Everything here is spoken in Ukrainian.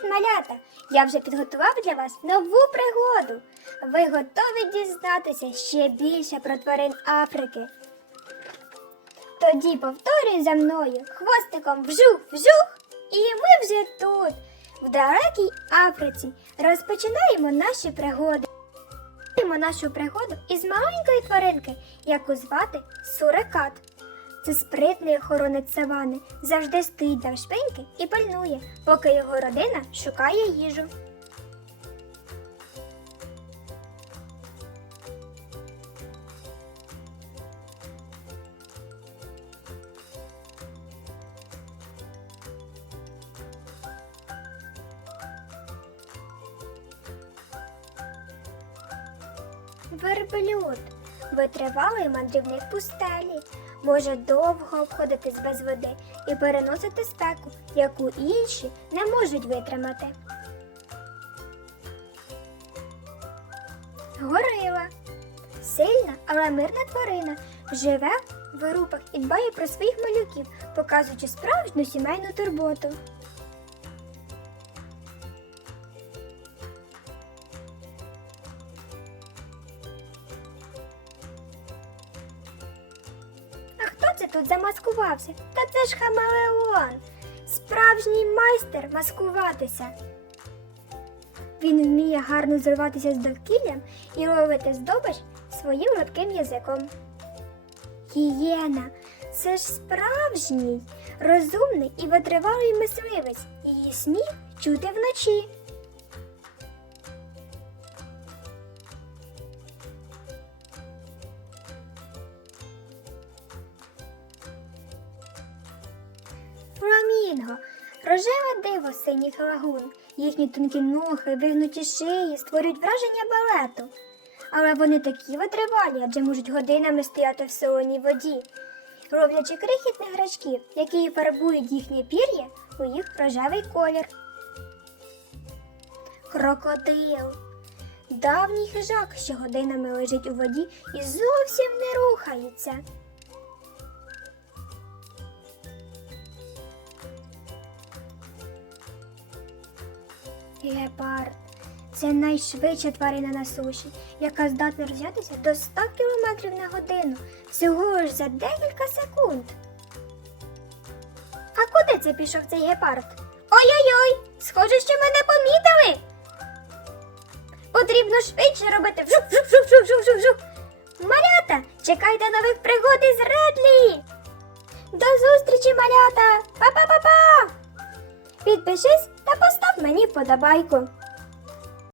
Привіт, малята! Я вже підготував для вас нову пригоду. Ви готові дізнатися ще більше про тварин Африки? Тоді повторюй за мною хвостиком вжух, вжух, і ми вже тут, в далекій Африці, розпочинаємо наші пригоди. Нашу пригоду із маленької тваринки, яку звати Сурикат. Це спритний охоронець савани, завжди стоїть навшпиньки і пильнує, поки його родина шукає їжу. Верблюд витривалий мандрівник пустелі, може довго обходитись без води і переносити спеку, яку інші не можуть витримати. Горила сильна, але мирна тварина, живе в вирупах і дбає про своїх малюків, показуючи справжню сімейну турботу. Тут замаскувався? Та це ж хамелеон, справжній майстер маскуватися. Він вміє гарно зриватися з довкіллям і ловити здобич своїм липким язиком. Гієна це ж справжній, розумний і витривалий мисливець. Її сміх чути вночі. Фламінго, рожеве диво синіх лагун. Їхні тонкі ноги, вигнуті шиї створюють враження балету. Але вони такі витривалі, адже можуть годинами стояти в солоній воді, роблячи крихітних грачків, які фарбують їхнє пір'я у їх рожевий колір. Крокодил. Давній хижак, що годинами лежить у воді і зовсім не рухається. Гепард це найшвидша тварина на суші, яка здатна роз'ятися до 100 км на годину всього ж за декілька секунд. А куди це пішов цей гепард? Ой-ой-ой! Схоже, що мене помітили. Потрібно швидше робити вжух. Малята, чекайте нових пригод із Редлі! До зустрічі, малята! Па-па-па-па! Підпишись та постав мені вподобайку.